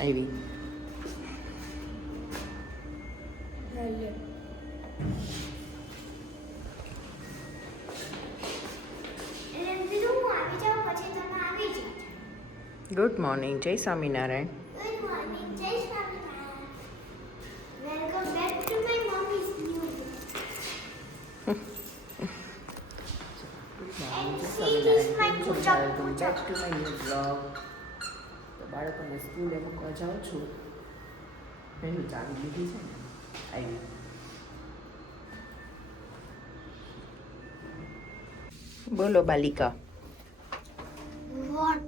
આવી good morning, જય Swaminarayan. Good morning, Jai Swaminarayan. Welcome back to my mommy's new vlog. And see this my puja puja. to my new vlog. તો બાળકોને સ્કૂલે મૂકવા જાઉં છું. પહેલું ચાવી લીધી છે ને આવી. બોલો બાલિકા. What?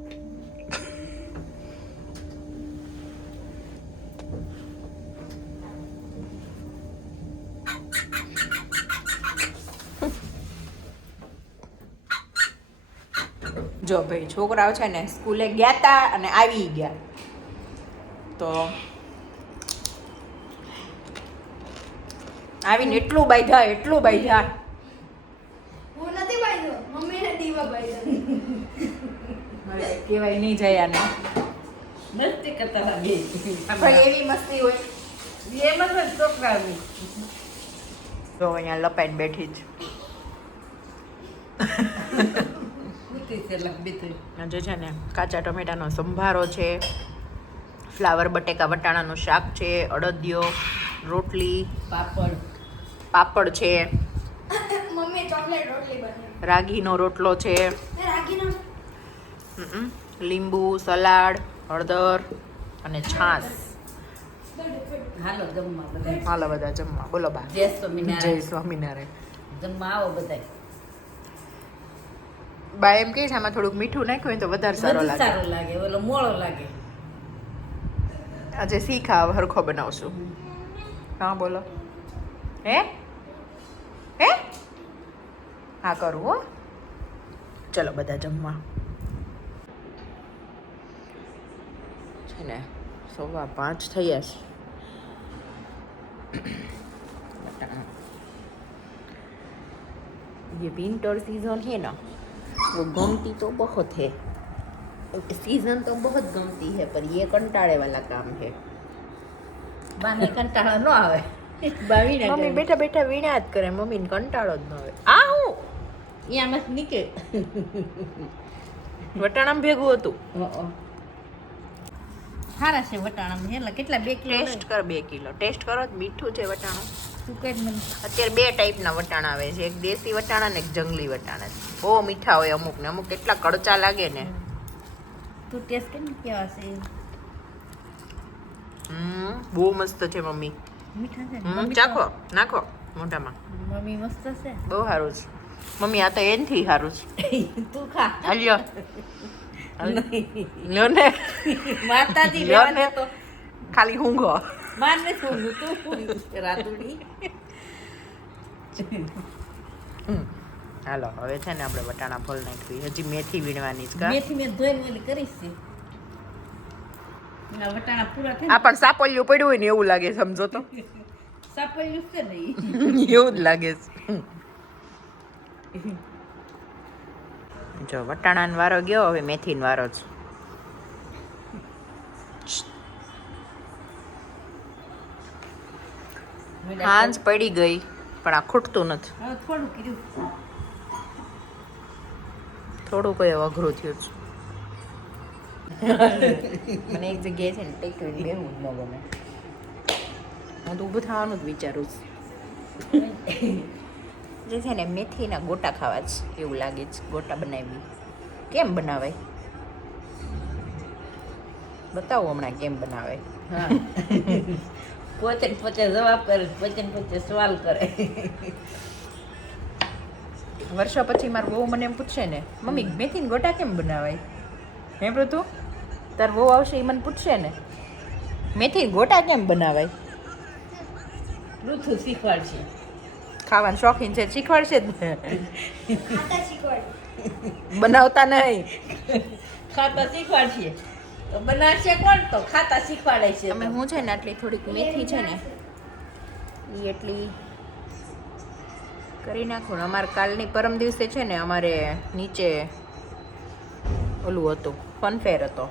જો ભાઈ છોકરાઓ છે ને સ્કૂલે ગયા તા અને આવી ગયા તો આવીને એટલું બાંધ્યા હું નથી બાંધ્યો, મમ્મીને દીવા બાંધ્યો. મારે કહેવાય નહીં જાય આને મસ્તી કરતા લાગે પણ એવી મસ્તી હોય એમ જ છોકરાની તો અહીંયા લપાઈને બેઠી જ આજે છે ને કાચા ટમેટાનો સંભારો છે, ફ્લાવર બટેકા વટાણાનું શાક છે, અડદિયો, રોટલી, પાપડ છે, મમ્મી ચોકલેટ રોટલી બનાવી. રાગીનો રોટલો છે, રાગીનો લીંબુ, સલાડ, હળદર અને છાશ. હાલો જમવા બધા હાલો બધા જમવા. બોલો બા. જય સ્વામિનારાયણ. જય સ્વામિનારાયણ. જમવા આવો બધા બા એમ કહે છે આમાં થોડુંક મીઠું નાખ્યું હોય તો વધારે સારો બધું લાગે. સારું લાગે ઓલો મોળો લાગે આજે શીખા હરખો બનાવશું. હા બોલો. હે હે હા કરું હો. ચલો બધા જમવા. છે ને 5:15 થયા છે. ये विंटर सीजन है ना वो गमती तो बहुत है, सीजन तो बहुत गमती है पर ये कंटाळे वाला काम है. બાને કંટાળો ન આવે મમ્મી બેઠા બેઠા વીણ્યા જ કરે, મમ્મીને કંટાળો જ ન આવે. આ હું અહીંયા મત નીકળે વટાણામાં ભેગું હતું. સારા છે વટાણા હેલા કેટલા 2 કિલો ટેસ્ટ કર 2 કિલો ટેસ્ટ કરો. મીઠું છે વટાણું. તું કઈ મને અત્યારે 2 ટાઈપના વટાણા આવે છે, એક દેશી વટાણા ને એક જંગલી વટાણા. બહુ મીઠા હોય અમુક ને અમુક કેટલા કડચા લાગે ને. તું ટેસ્ટ કેમ કેવા છે બહુ મસ્ત છે મમ્મી. મીઠા છે ચાખો નાખો મોઢામાં. મમ્મી મસ્ત છે બહુ સારું છે મમ્મી. આ તો એનથી સારું છે. તું ખા હાલ્યો લ્યો ને માતાજી લ્યો લેવા ને તો ખાલી ઊંઘો. મારને તું રાતુડી હાલો હવે છે ને આપણે વટાણા ફોલ નાખવી. હજી મેથી વીણવાની છે. મેથી મેં ધોઈને ઓલી કરીશ છે ના વટાણા પૂરા થઈ આ પણ સાપોલિયું પડ્યું હોય ને એવું લાગે, સમજો તો. સાપલ્યું છે નહીં એવું જ લાગે છે. જો વટાણાનો વારો ગયો, હવે મેથીનો વારો છે. હાંજ પડી ગઈ પણ આ ખૂટતું નથી. હવે થોડું કીધું થોડું કઈ અઘરું થયું છે. મને એક જગ્યાએ છે ને ટેકવી બેહવું જ ન ગમે. હું તો ઊભું થવાનું જ વિચારું છું. જે છે ને મેથીના ગોટા ખાવા જ એવું લાગે છે. ગોટા બનાવી કેમ બનાવાય બતાવો હમણાં કેમ બનાવાય. હા પોતે ને પોતે જવાબ કરે, પોતે ને પોતે સવાલ કરે. વર્ષો પછી મારું બહુ મને એમ પૂછશે ને, મમ્મી મેથીના ગોટા કેમ બનાવાય? હે પૃથુ તાર બહુ આવશે એ મને પૂછશે ને મેથીના ગોટા કેમ બનાવાય. ઋતુ શીખવાડશે. ખાવાનું શોખીન છે, શીખવાડશે જ ને. ખાતા શીખવાડ. બનાવતા નહીં. ખાતા શીખવાડશે તો બનાવશે કોણ? તો ખાતા શીખવાડે છે. અમે હું છે ને આટલી થોડીક મેથી છે ને એ એટલી કરી નાખું ને. અમારે કાલની પરમ દિવસે છે ને અમારે નીચે ઓલું હતું, ફનફેર હતો,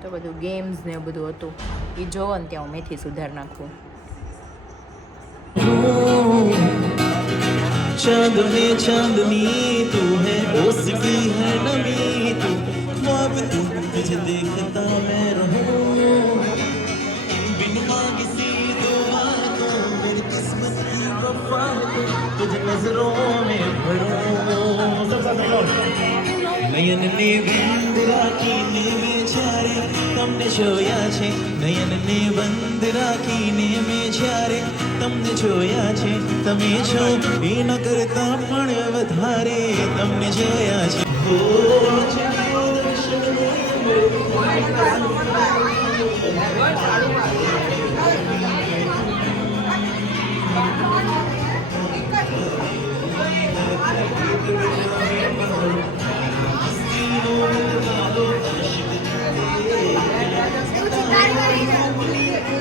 તો બધું ગેમ્સ ને બધું હતું. એ જોવો ને ત્યાં હું મેથી સુધાર નાખું. चांद में चांदनी तू है उसकी है नमी तू ख्वाब तू तुझे देखता मैं रहूं बिन किसी दुआ को मेरी किस्मत की वफा को तुझे नजरों में भरूं नयन ने बंद રાખીને મેં જ્યારે તમને જોયા છે નયન ને બંધ રાખીને મેં જ્યારે તમને જોયા છે તમે છો એ ન કરતા પણ વધારે તમને જોયા છે હો ચલ્યો દર્શન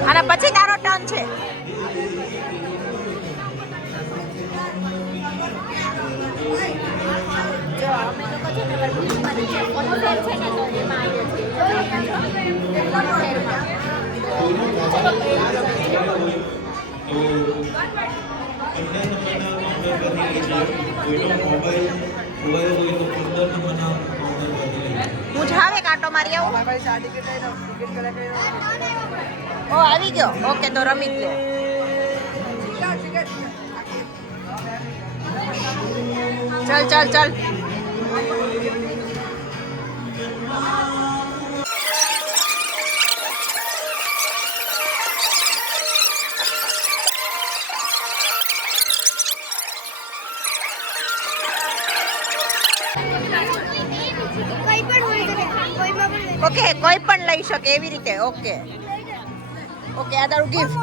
અને પછી તારો ટર્ન છે. જો અમે લોકો છે ને વર્ગમાં નીચે ફનફેર છે ને તો એમાં હું જાવે કાંટો મારી આવું. ઓ આવી ગયો. ઓકે તો રમી જ લે. चल चल चल ઓકે કોઈ પણ લઈ શકે એવી રીતે. ઓકે ઓકે આ તારું ગિફ્ટ.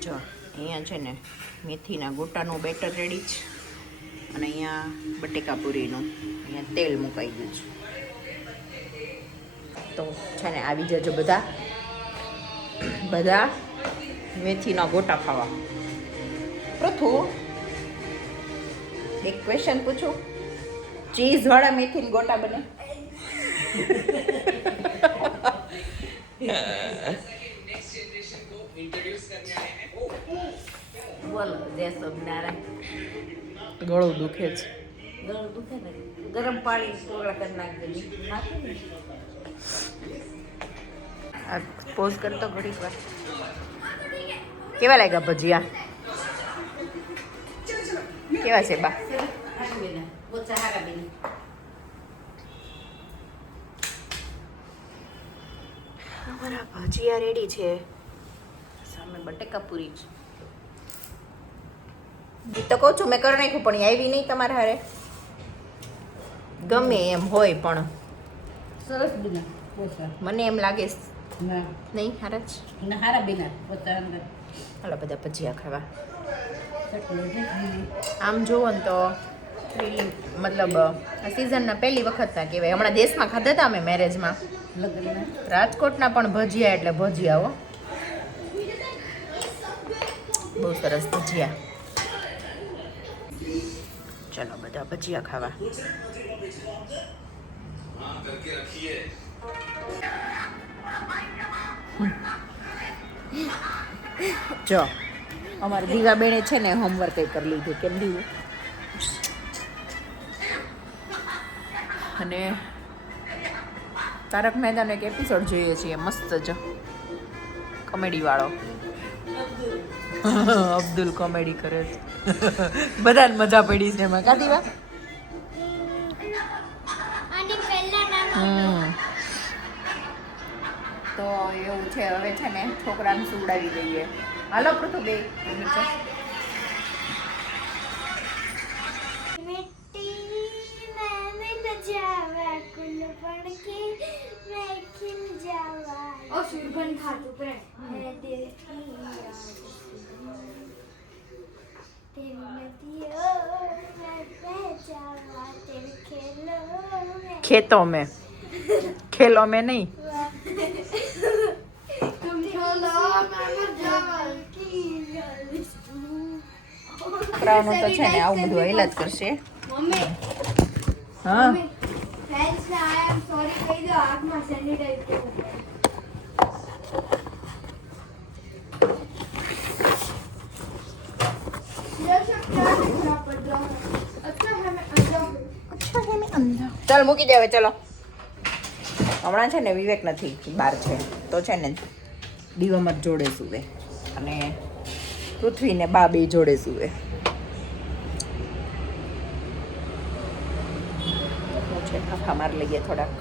જો અહીંયા છે ને મેથીના ગોટાનું બેટર રેડી છે અને અહીંયા બટેકા પૂરીનું અહીંયા તેલ મુકાઈ ગયું છે. તો છે ને આવી જજો બધા બધા મેથીના ગોટા ખાવા. પૃથુ એક ક્વેશ્ચન પૂછું, ચીઝ વાળા મેથીના ગોટા બને? બોલો જય સ્વામિનારાયણ. ગળું દુખે છે. ગળું દુખે ને ગરમ પાણી કોગળા કરી નાખી નાખી. આ પોઝ કરતો ઘડીક વાર. કેવા લાગ્યા ભજીયા? કેવા છે બા? અમારા ભજીયા રેડી છે. સામે બટેકા પૂરી છે. એ તો કહું છું મેં કરી નાખ્યું પણ એ આવી નહીં તમારે હારે. ગમે એમ હોય પણ સરસ બિના પોચા મને એમ લાગે છે ના નહીં હારા જ. હારા બિના પોચા અંદર હાલો બધા ભજીયા ખાવા. ચટણી આમ જોવો ને તો મતલબ આ સિઝનના પહેલી વખત ના કહેવાય. હમણાં દેશમાં ખાધા હતા અમે મેરેજમાં. લગ્નના રાજકોટના પણ ભજીયા એટલે ભજીયા હો. બહુ સરસ ભજીયા. ચલો બધા ભજીયા ખાવા. જો અમારે દીવા બેને છે ને હોમવર્ક કરી લીધું. કેમ દીવું? અને તારક મહેતાનો એક એપિસોડ જોઈએ છીએ મસ્ત જ કોમેડી વાળો. અબ્દુલ કોમેડી કરે છે. બધાને મજા પડી છે એમાં. કાદી વા અને પહેલા નામ તો એવું છે. હવે છે ને છોકરાને સુવડાવી દઈએ. હાલો પૃથુ બે નીચે. मिट्टी में न जावा कुल पण के मैं खिल जावा ओ सुरभन खातू पे मैं दिल की याद तेरी नदियों में बह जावा तेरे खेलों में ખેતો મેં ખેલો મેં નહીં. तुम खेलो मैं मर जावा की याद છોકરાઓનું તો છે ને આવું બધું હેલા જ કરશે. मम्मी હા फ्रेंड्स ने आई एम सॉरी कही दो आग में सैनिटाइज कर ये सब क्या दिखना पड़ रहा है अच्छा है मैं अंदर ચાલ મૂકી દે હવે. ચલો હમણાં છે ને વિવેક નથી, બહાર છે તો છે ને દીવામાં જ જોડે સુવે અને પૃથ્વીને બા બે જોડે સુવે. ફાફા માર લઈએ થોડાક.